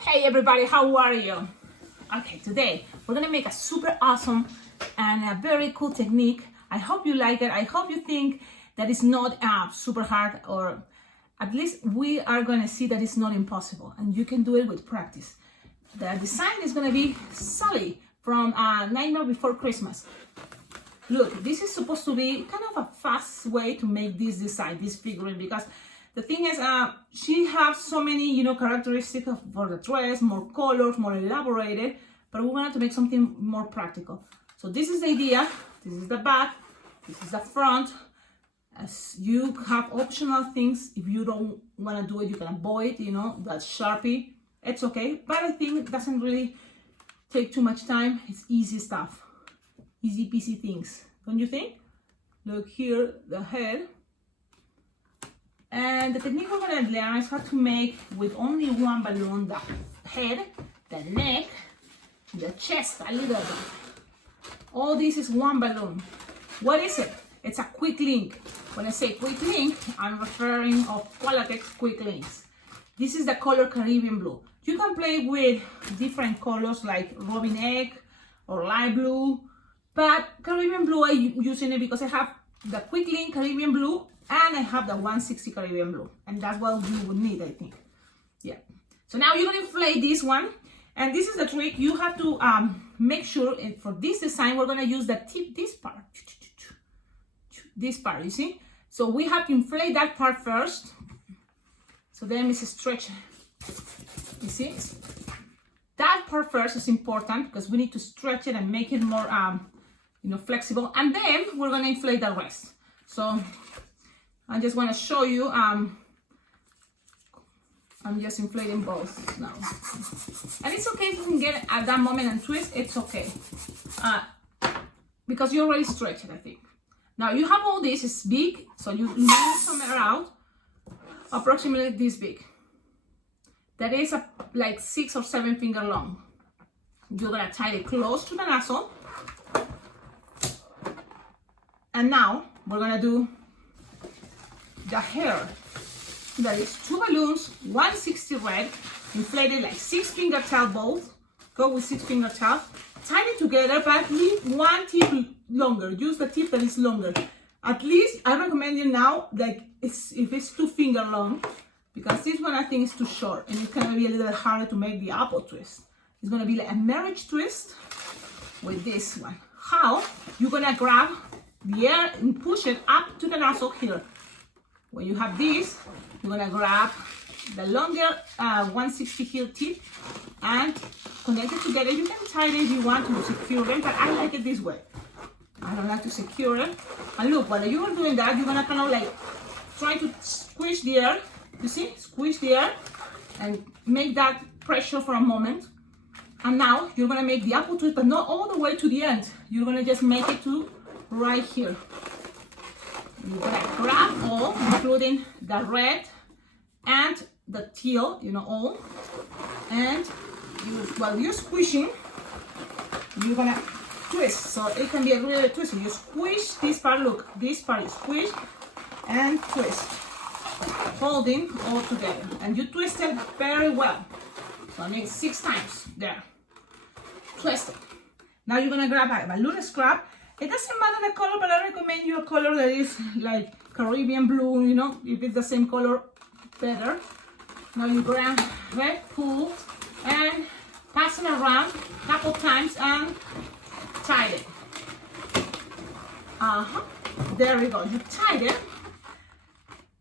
Hey everybody, how are you? Okay, today we're gonna make a super awesome and a very cool technique. I hope you like it. I hope you think that it's not super hard, or at least we are gonna see that it's not impossible and you can do it with practice. The design is gonna be Sally from Nightmare Before Christmas. Look, this is supposed to be kind of a fast way to make this design, this figurine, because the thing is, she has so many, characteristics for the dress, more colors, more elaborated, but we wanted to make something more practical. So this is the idea. This is the back. This is the front. As you have optional things, if you don't want to do it, you can avoid, that Sharpie. It's okay, but I think it doesn't really take too much time. It's easy stuff, easy peasy things, don't you think? Look here, the head. And the technique we're going to learn is how to make with only one balloon the head, the neck, the chest a little bit. All this is one balloon. What is it? It's a quick link. When I say quick link, I'm referring of Qualatex quick links. This is the color Caribbean blue. You can play with different colors like robin egg or light blue, but Caribbean blue I'm using it because I have the quick link Caribbean blue and I have the 160 Caribbean blue, and that's what we would need, I think. Yeah. So now you're gonna inflate this one, and this is the trick. You have to make sure for this design we're gonna use the tip, this part, you see. So we have to inflate that part first. So then it's stretch. You see, that part first is important because we need to stretch it and make it more, flexible, and then we're gonna inflate the rest. So I just want to show you, I'm just inflating both now. And it's okay if you can get at that moment and twist, it's okay. Because you already stretched it, I think. Now you have all this, it's big, so you leave some air out, approximately this big. That is like 6 or 7 finger long. You're gonna tie it close to the nozzle. And now we're gonna do the hair. That is 2 balloons, 160 red, inflated like 6 finger tail both. Go with 6 finger tail. Tie it together, but leave one tip longer. Use the tip that is longer. At least I recommend you now, like if it's 2 finger long, because this one I think is too short and it's gonna be a little harder to make the apple twist. It's gonna be like a marriage twist with this one. How? You're gonna grab the air and push it up to the nozzle here. When you have this, you're gonna grab the longer 160 here tip and connect it together. You can tie it if you want to secure it, but I like it this way. I don't like to secure it. And look, while you are doing that, you're gonna kind of like try to squish the air. You see? Squish the air and make that pressure for a moment. And now you're gonna make the apple twist, but not all the way to the end. You're gonna just make it to right here. You're gonna grab all, including the red and the teal, all. And while you're squishing, you're gonna twist. So it can be a really twist. You squish this part, look, this part is squish and twist. Holding all together. And you twist it very well. So I mean 6 times there. Twist it. Now you're gonna grab a balloon scrap. It doesn't matter the color, but I recommend you a color that is like Caribbean blue, if it's the same color, better. Now you grab red, pull, and pass it around a couple times and tie it. There we go, you tied it.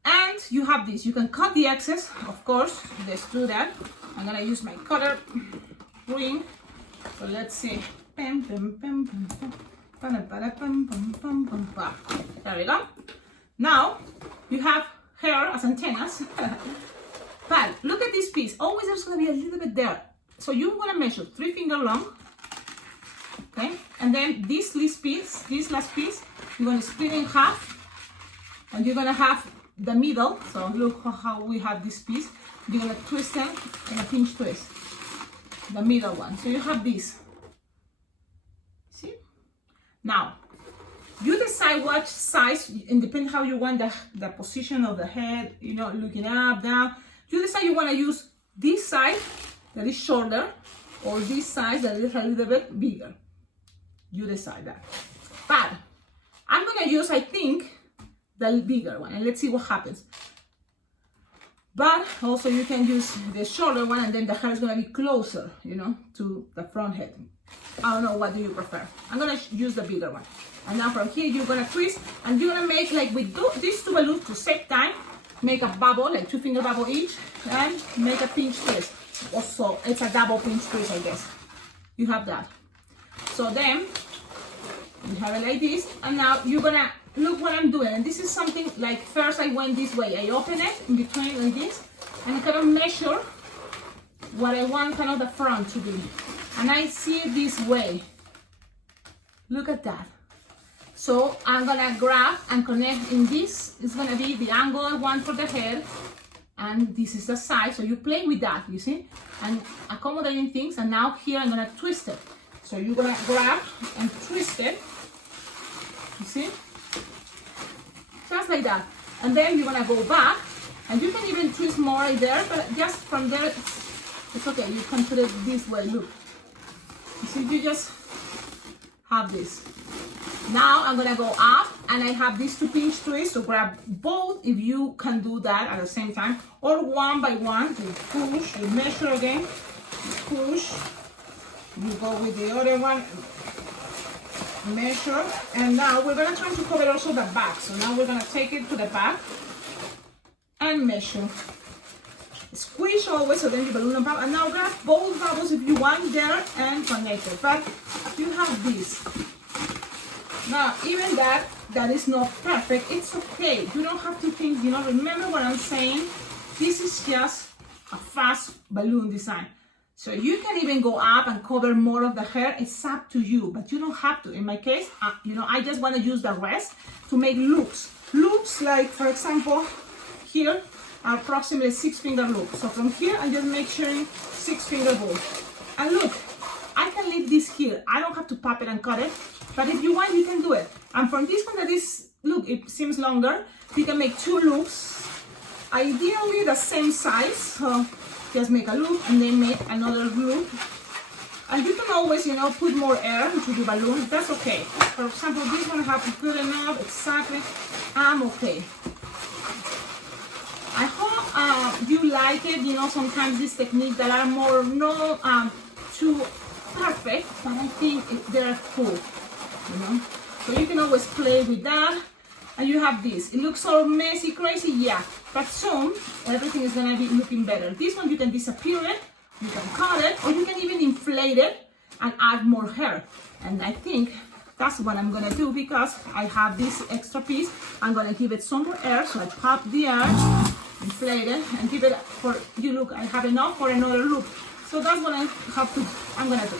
And you have this, you can cut the excess, of course, let's do that. I'm gonna use my cutter ring. So let's see. There we go. Now you have hair as antennas. But look at this piece. Always there's going to be a little bit there. So you want to measure 3 finger long. Okay. And then this last piece, you're going to split in half. And you're going to have the middle. So look how we have this piece. You're going to twist them in a pinch twist. The middle one. So you have this. See? Now, you decide what size, and depending how you want the position of the head, looking up, down. You decide you want to use this side that is shorter, or this size that is a little bit bigger. You decide that. But I'm gonna use, I think, the bigger one, and let's see what happens. But also you can use the shorter one, and then the hair is gonna be closer, you know, to the front head. I don't know, what do you prefer? I'm gonna use the bigger one. And now from here, you're gonna twist, and you're gonna make, like with these two balloons, to save time, make a bubble, like 2-finger bubble each, and make a pinch twist. Also, it's a double pinch twist, I guess. You have that. So then, you have it like this, and now you're gonna look what I'm doing. And this is something like, first I went this way, I open it in between like this, and I kind of measure what I want kind of the front to be. And I see it this way. Look at that. So I'm gonna grab and connect in this. It's gonna be the angle one for the head, and this is the side. So you play with that, you see, and accommodating things. And now here I'm gonna twist it. So you're gonna grab and twist it, you see, just like that. And then you're gonna go back, and you can even twist more right there, but just from there, it's okay. You can put it this way, look. You see, you just have this. Now I'm gonna go up, and I have these two pinch twists, so grab both if you can do that at the same time, or one by one. You push, you measure again, you push, you go with the other one, measure, and now we're gonna try to cover also the back. So now we're gonna take it to the back and measure. Squish always, so then you balloon up, and now grab both bubbles if you want there and connect it. But you have this. Now, even that is not perfect, it's okay. You don't have to think, you know, remember what I'm saying? This is just a fast balloon design. So you can even go up and cover more of the hair. It's up to you, but you don't have to. In my case, you know, I just want to use the rest to make loops. Loops like, for example, here are approximately 6-finger loops. So from here, I'm just making 6-finger bowl. And look, I can leave this here. I don't have to pop it and cut it. But if you want, you can do it. And from this one that is, look, it seems longer, you can make 2 loops. Ideally the same size. So just make a loop and then make another loop. And you can always, you know, put more air into the balloon. That's okay. For example, this one I have good enough, exactly. I'm okay. I hope you like it. You know, sometimes these techniques that are more not too perfect, but I think they're cool. You know, so you can always play with that. And you have this. It looks so messy, crazy, yeah. But soon, everything is gonna be looking better. This one, you can disappear it, you can cut it, or you can even inflate it and add more hair. And I think that's what I'm gonna do, because I have this extra piece. I'm gonna give it some more air, so I pop the air, inflate it, and give it for, you look, I have enough for another loop. So that's what I'm gonna do.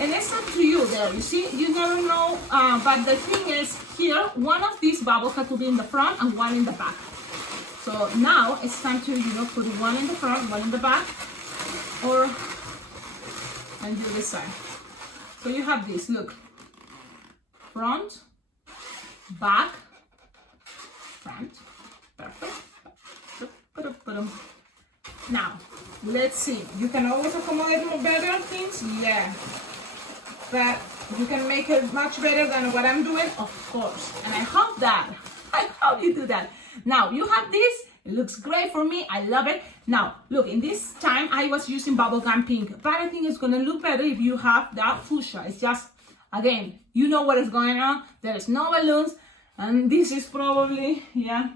And it's up to you there, you see, you never know, but the thing is, here, one of these bubbles has to be in the front and one in the back. So now it's time to, you know, put one in the front, one in the back, and do this side. So you have this, look, front, back, front, perfect. Now, let's see, you can always accommodate more better things, yeah. But you can make it much better than what I'm doing, of course. And I hope you do that. Now, you have this. It looks great for me. I love it. Now, look, in this time, I was using bubblegum pink. But I think it's going to look better if you have that fuchsia. It's just, again, you know what is going on. There is no balloons. And this is probably, yeah,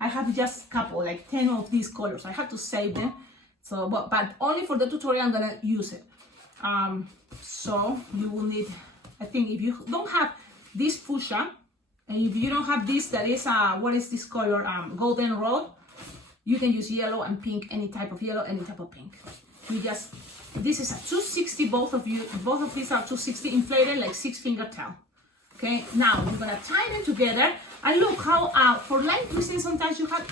I have just a couple, like 10 of these colors. I have to save them. So, but only for the tutorial, I'm going to use it. So you will need, I think if you don't have this fuchsia, and if you don't have this, that is what is this color, golden rod, you can use yellow and pink, any type of yellow, any type of pink. You just, this is a 260, both of these are 260, inflated like 6-finger tail. Okay, now we're gonna tie them together, and look how for line twisting sometimes you have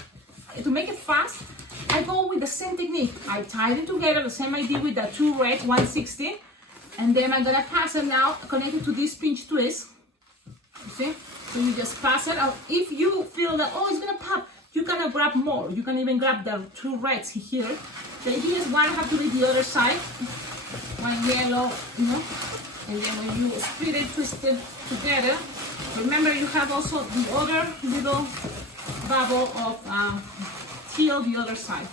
to make it fast. I go with the same technique. I tie them together, the same I did with the 2 red 160, and then I'm gonna pass it now, connected to this pinch twist. You see? So you just pass it out. If you feel that, oh, it's gonna pop, you can grab more. You can even grab the 2 reds here The idea is one have to be the other side, one yellow, you know, and then when you split it, twist it together, remember you have also the other little bubble of teal the other side.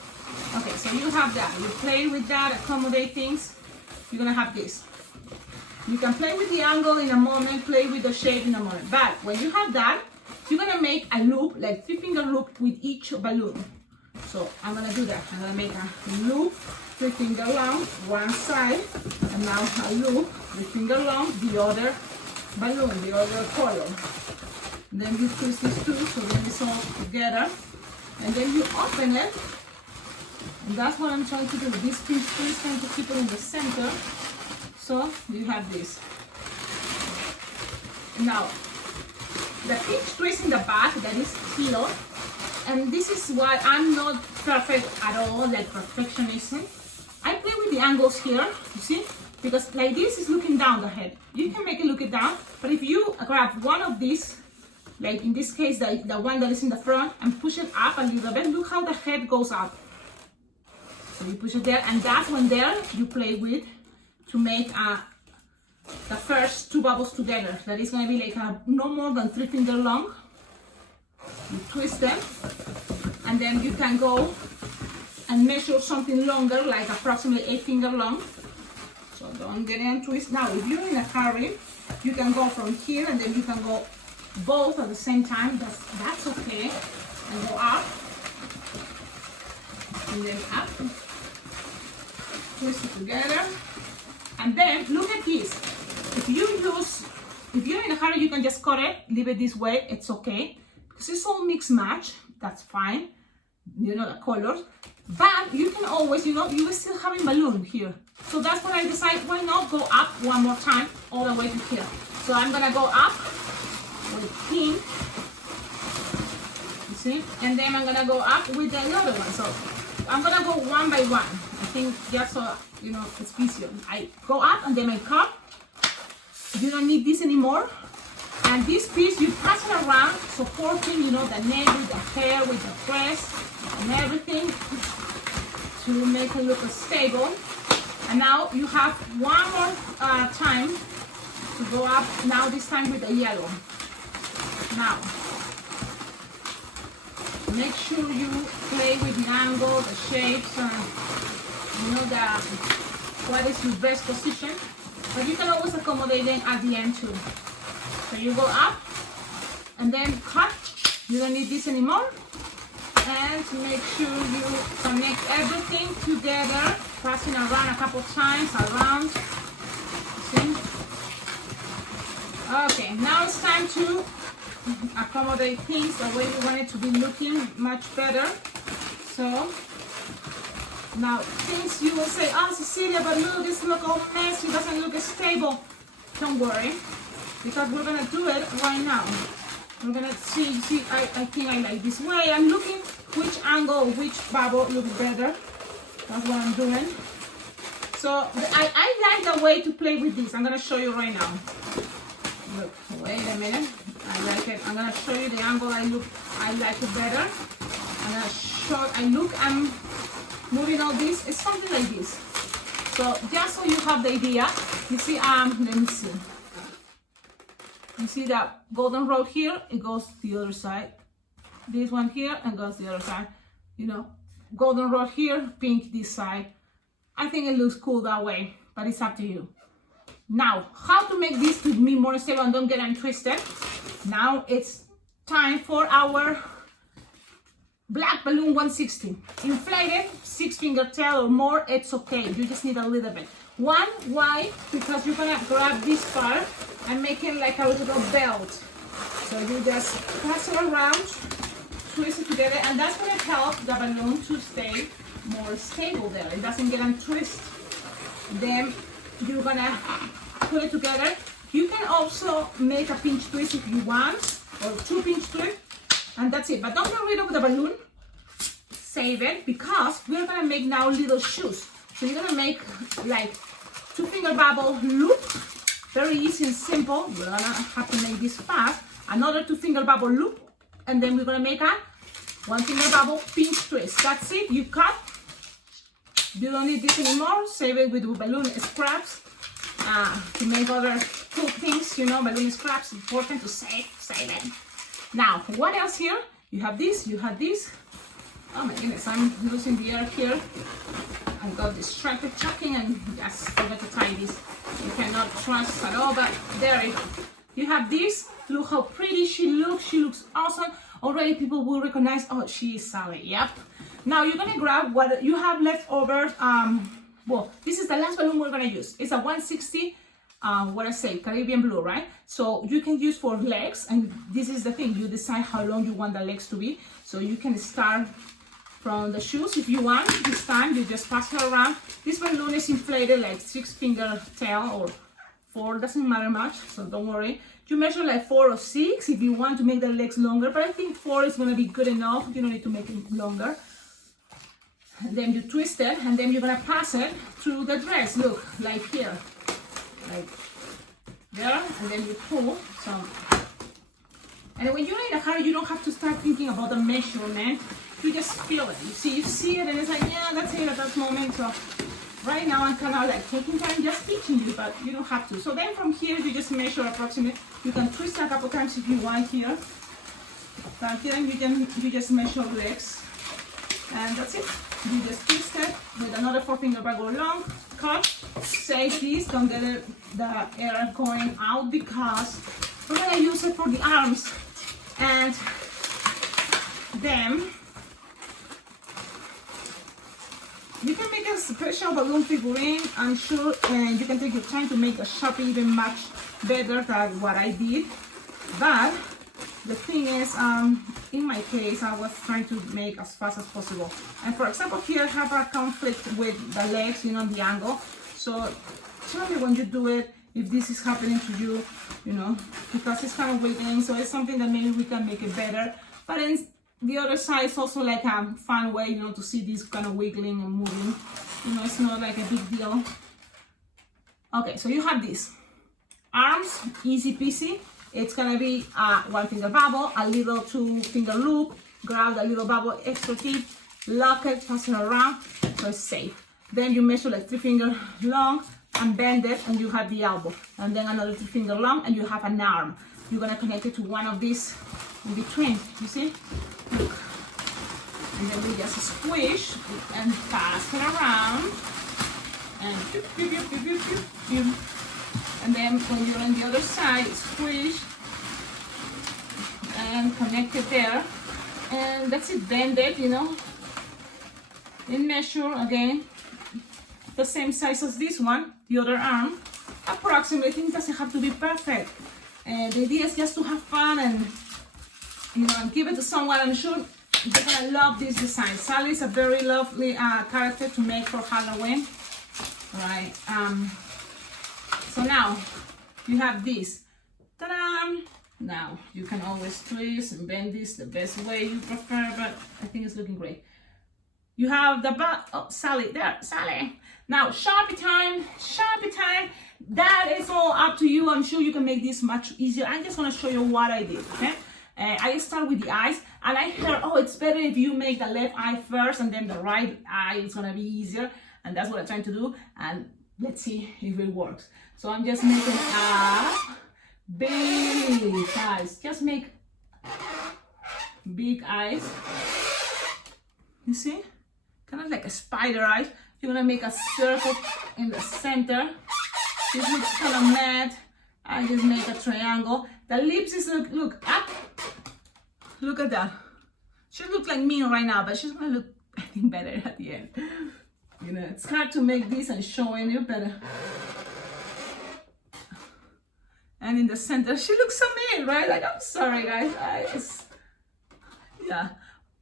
Okay, so you have that. You play with that, accommodate things. You're gonna have this. You can play with the angle in a moment, play with the shape in a moment. But when you have that, you're gonna make a loop, like 3-finger loop with each balloon. So I'm gonna do that. I'm gonna make a loop, 3-finger long, one side, and now a loop, 3-finger long, the other balloon, the other color. Then you twist these two, so then it's all together. And then you open it. And that's what I'm trying to do. This pinch twist, trying to keep it in the center. So you have this. Now, the pinch twist in the back, that is teal. And this is why I'm not perfect at all, like perfectionism. I play with the angles here, you see? Because like this is looking down the head. You can make it look it down, but if you grab one of these, like in this case, the one that is in the front, and push it up a little bit, look how the head goes up. So you push it there, and that's when there you play with to make the first two bubbles together. That is going to be like no more than 3-finger long. You twist them, and then you can go and measure something longer, like approximately 8-finger long. So don't get in twist. Now, if you're in a hurry, you can go from here, and then you can go both at the same time. That's okay. And go up, and then up. Twist it together, and then look at this. If you're in a hurry, you can just cut it, leave it this way. It's okay because it's all mix match. That's fine. You know the colors, but you can always, you know, you will still have a balloon here. So that's what I decide. Why not go up one more time all the way to here? So I'm gonna go up with pink. You see, and then I'm gonna go up with the other one. So I'm gonna go one by one. I think just so you know it's easier. I go up and then I cut. You don't need this anymore. And this piece you pass it around, supporting, you know, the neck with the hair, with the dress, and everything to make it look stable. And now you have one more time to go up. Now this time with the yellow. Now make sure you play with the angle, the shapes, you know what is your best position. But you can always accommodate them at the end too. So you go up and then cut. You don't need this anymore. And to make sure you connect everything together, passing around a couple times around. See? Okay, now it's time to accommodate things the way we want it to be looking much better. So now things you will say, oh Cecilia, but look, this look all messy, doesn't look stable. Don't worry, because we're gonna do it right now. We're gonna see, I think I like this way. I'm looking which angle, which bubble looks better. That's what I'm doing. So I like the way to play with this. I'm gonna show you right now. Look, wait a minute. I like it. I'm gonna show you the angle I like it better. I'm moving all this. It's something like this. So just so you have the idea, you see, let me see. You see that golden road here? It goes the other side. This one here and goes the other side. You know, golden road here, pink this side. I think it looks cool that way, but it's up to you. Now, how to make this to be more stable and don't get untwisted. Now it's time for our black balloon 160. Inflated, 6-finger tail or more, it's okay. You just need a little bit. Why? Because you're gonna grab this part and make it like a little belt. So you just pass it around, twist it together, and that's gonna help the balloon to stay more stable there. It doesn't get untwisted. Then you're gonna put it together. You can also make a pinch twist if you want, or 2 pinch twists, and that's it. But don't get rid of the balloon. Save it, because we're gonna make now little shoes. So you're gonna make like 2-finger bubble loop. Very easy and simple. We're gonna have to make this fast. Another 2-finger bubble loop, and then we're gonna make a 1-finger bubble pinch twist. That's it. You cut, You don't need this anymore. Save it with balloon scraps to make other cool things. You know, balloon scraps, important to save it. Now, what else here? You have this, you have this. Oh my goodness, I'm losing the air here. I got distracted talking and just forgot to tie this. You cannot trust at all, but there you go. You have this. Look how pretty she looks. She looks awesome. Already people will recognize, oh, she is Sally. Yep. Now you're gonna grab what you have left over. Well, this is the last balloon we're gonna use. It's a 160, what I say, Caribbean blue, right? So you can use for legs, and this is the thing. You decide how long you want the legs to be. So you can start from the shoes if you want. This time you just pass it around. This balloon is inflated like 6-finger tail or 4, doesn't matter much, so don't worry. You measure like 4 or 6 if you want to make the legs longer, but I think 4 is gonna be good enough. You don't need to make it longer. And then you twist it, and then you're gonna pass it through the dress. Look, like here, like there, and then you pull some. And when you're in a hurry, you don't have to start thinking about the measurement. You just feel it. You see it, and it's like, yeah, that's it at that moment. So right now I'm kind of like taking time just teaching you, but you don't have to. So then from here, you just measure approximately. You can twist it a couple times if you want here. But here you just measure legs, and that's it. You just twist it with another 4-finger bag or long. Cut. Save this. Don't get the air going out because we're gonna use it for the arms, and then you can make a special balloon figurine. I'm sure you can take your time to make a Sharpie even much better than what I did. But the thing is, in my case, I was trying to make as fast as possible. And for example, here I have a conflict with the legs, you know, the angle. So tell me when you do it if this is happening to you, you know, because it's kind of wiggling. So it's something that maybe we can make it better. But in the other side is also like a fun way, you know, to see this kind of wiggling and moving. You know, it's not like a big deal. Okay, so you have this. Arms, easy peasy. It's gonna be a 1-finger bubble, a little 2-finger loop, grab the little bubble, extra tip, lock it, pass it around, so it's safe. Then you measure like 3-finger long and bend it, and you have the elbow. And then another 3-finger long, and you have an arm. You're gonna connect it to one of these in between, you see? Look. And then we just squish and pass it around. And pew, pew, pew, pew, pew, pew, pew. And then when you're on the other side, squish and connect it there. And that's it, bend it, you know. And measure again, the same size as this one, the other arm. Approximately, it doesn't have to be perfect. And the idea is just to have fun and, you know, and give it to someone. I'm sure they're gonna love this design. Sally is a very lovely character to make for Halloween, right? So now you have this. Ta-da! Now you can always twist and bend this the best way you prefer, but I think it's looking great. You have the Sally there, Sally. Now Sharpie time, Sharpie time. That is all up to you. I'm sure you can make this much easier. I'm just gonna show you what I did, okay? I start with the eyes, and I heard, oh, it's better if you make the left eye first and then the right eye. It's gonna be easier, and that's what I'm trying to do. And let's see if it works. So I'm just making a big eyes. Just make big eyes. You see? Kind of like a spider eyes. You're gonna make a circle in the center. This looks kind of mad. I just make a triangle. The lips is look up. Look at that. She looks like me right now, but she's gonna look, I think, better at the end. You know, it's hard to make this and showing you better. And in the center, she looks so mean, right? Like, I'm sorry, guys. Yeah.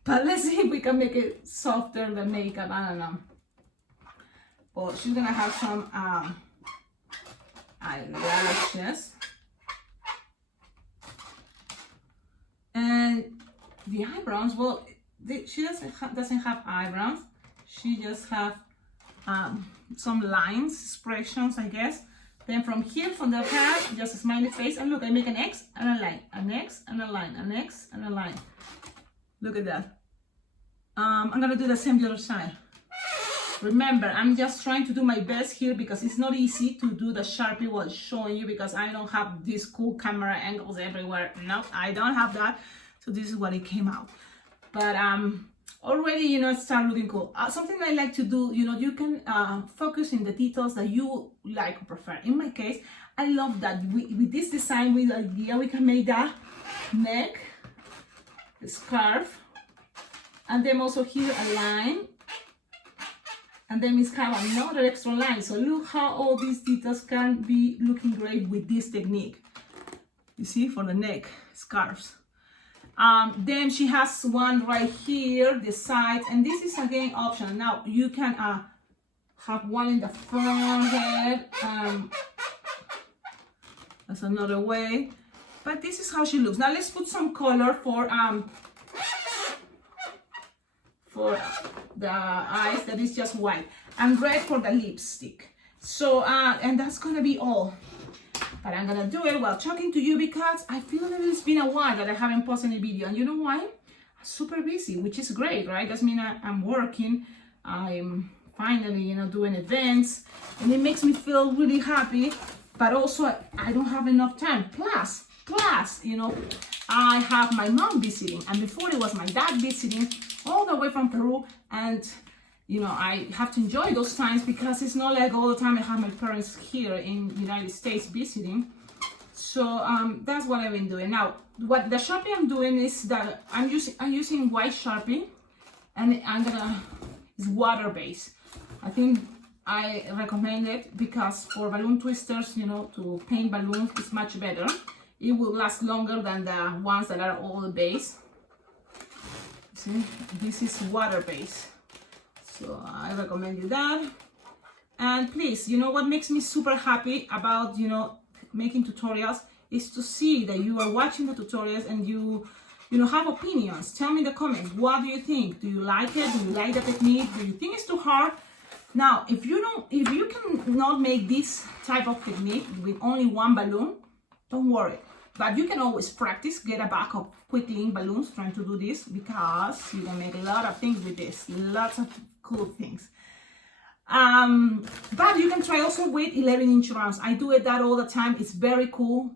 But let's see if we can make it softer, the makeup. I don't know. But she's gonna have some eyelashes. And the eyebrows, well, she doesn't have eyebrows. She just have some lines, expressions, I guess. Then from here, from the head, just a smiley face. And look, I make an X and a line, an X and a line, an X and a line. Look at that. I'm gonna do the same the other side. Remember, I'm just trying to do my best here because it's not easy to do the Sharpie while showing you because I don't have these cool camera angles everywhere. No, I don't have that. So this is what it came out. But already, you know, it started looking cool. Something I like to do, you know, you can focus in the details that you like or prefer. In my case, I love that with this design, with the idea, we can make that neck, the scarf, and then also here a line. And then it's kind of another extra line. So look how all these details can be looking great with this technique. You see, for the neck scarves. Then she has one right here, the side, and this is again optional. Now you can have one in the front head. That's another way. But this is how she looks. Now let's put some color for the eyes, that is just white, and red for the lipstick. So and that's gonna be all, but I'm gonna do it while talking to you because I feel that it's been a while that I haven't posted any video, and you know why? I'm super busy, which is great, right? That means I'm working, I'm finally, you know, doing events, and it makes me feel really happy, but also I don't have enough time. Plus, you know, I have my mom visiting, and before it was my dad visiting all the way from Peru, and you know, I have to enjoy those times because it's not like all the time I have my parents here in the United States visiting. So that's what I've been doing. Now, what the Sharpie I'm doing is that I'm using white Sharpie, and it's water based. I think I recommend it because for balloon twisters, you know, to paint balloons is much better. It will last longer than the ones that are oil based. See, this is water based, so I recommend you that. And please, you know what makes me super happy about, you know, making tutorials is to see that you are watching the tutorials and you know, have opinions. Tell me in the comments, what do you think? Do you like it? Do you like the technique? Do you think it's too hard? Now, if you can not make this type of technique with only one balloon, don't worry. But you can always practice, get a bag of quick link balloons trying to do this because you can make a lot of things with this, lots of cool things. But you can try also with 11-inch rounds. I do it that all the time. It's very cool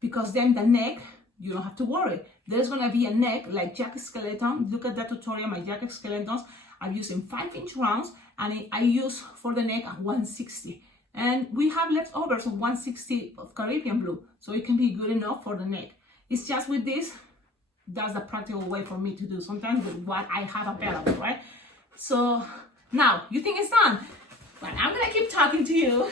because then the neck, you don't have to worry. There's gonna be a neck like jack skeleton. Look at that tutorial, my jack skeletons. I'm using 5-inch rounds, and I use for the neck 160. And we have leftovers of 160 of Caribbean blue, so it can be good enough for the neck. It's just with this, that's the practical way for me to do sometimes with what I have available, right? So now you think it's done, but I'm gonna keep talking to you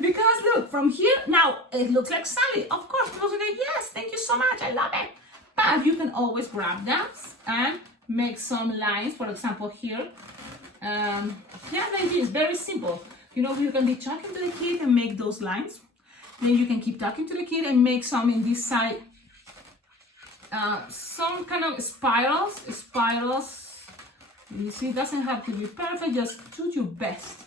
because look, from here now it looks like Sally. Of course, people say yes, thank you so much, I love it. But you can always grab that and make some lines. For example, here, yeah, like this, very simple. You know, you can be talking to the kid and make those lines. Then you can keep talking to the kid and make some in this side, some kind of spirals. You see, it doesn't have to be perfect, just do your best.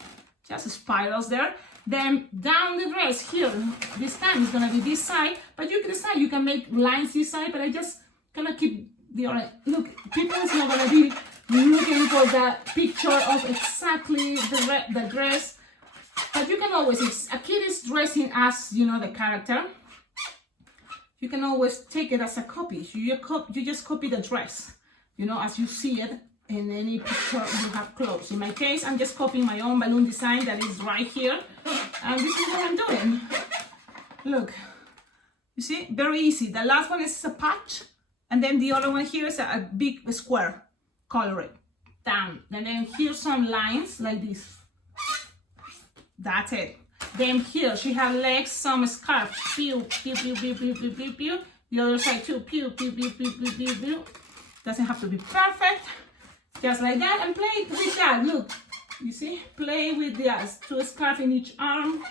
Just spirals there. Then down the dress here, this time it's gonna be this side, but you can decide, you can make lines this side, but I just gonna keep the other. Look, people is not gonna be looking for that picture of exactly the dress. But you can always, if a kid is dressing as, you know, the character, you can always take it as a copy. So you just copy the dress, you know, as you see it in any picture you have close. In my case, I'm just copying my own balloon design that is right here. And this is what I'm doing. Look, you see, very easy. The last one is a patch. And then the other one here is a big square. Color it down. And then here's some lines like this. That's it. Then here she has legs, some scarf. Pew, pew, pew, pew, pew, pew, pew, pew. The other side too. Pew, pew, pew, pew, pew, pew, pew. Doesn't have to be perfect. Just like that, and play with that. Look, you see, play with the two scarf in each arm,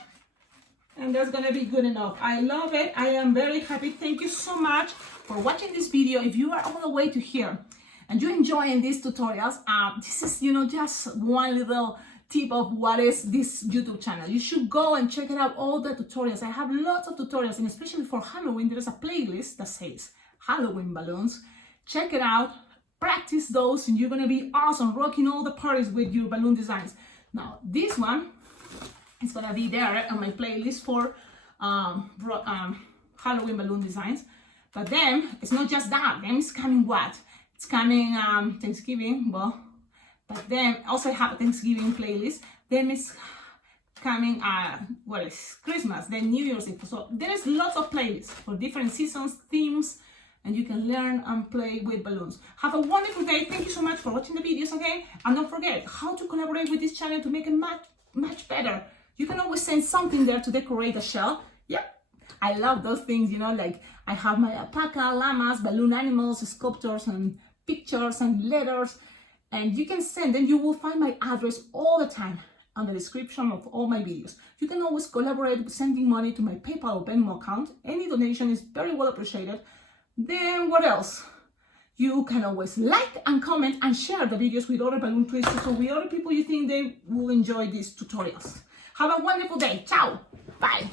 and that's gonna be good enough. I love it. I am very happy. Thank you so much for watching this video. If you are all the way to here and you're enjoying these tutorials, this is, you know, just one little tip of what is this YouTube channel. You should go and check it out, all the tutorials. I have lots of tutorials, and especially for Halloween, there's a playlist that says Halloween balloons. Check it out. practice those and you're gonna be awesome, rocking all the parties with your balloon designs. Now, this one is gonna be there on my playlist for Halloween balloon designs. But then, it's not just that, then it's coming what? It's coming Thanksgiving, well, but then also I have a Thanksgiving playlist. Then it's coming, what is Christmas, then New Year's Eve. So there's lots of playlists for different seasons, themes, and you can learn and play with balloons. Have a wonderful day. Thank you so much for watching the videos again. And don't forget how to collaborate with this channel to make it much better. You can always send something there to decorate a shell. Yep. I love those things, you know, like I have my alpaca, llamas, balloon animals, sculptures, and pictures and letters. And you can send, and you will find my address all the time on the description of all my videos. You can always collaborate with sending money to my PayPal or Venmo account. Any donation is very well appreciated. Then what else? You can always like and comment and share the videos with other balloon twisters or with other people you think they will enjoy these tutorials. Have a wonderful day. Ciao. Bye.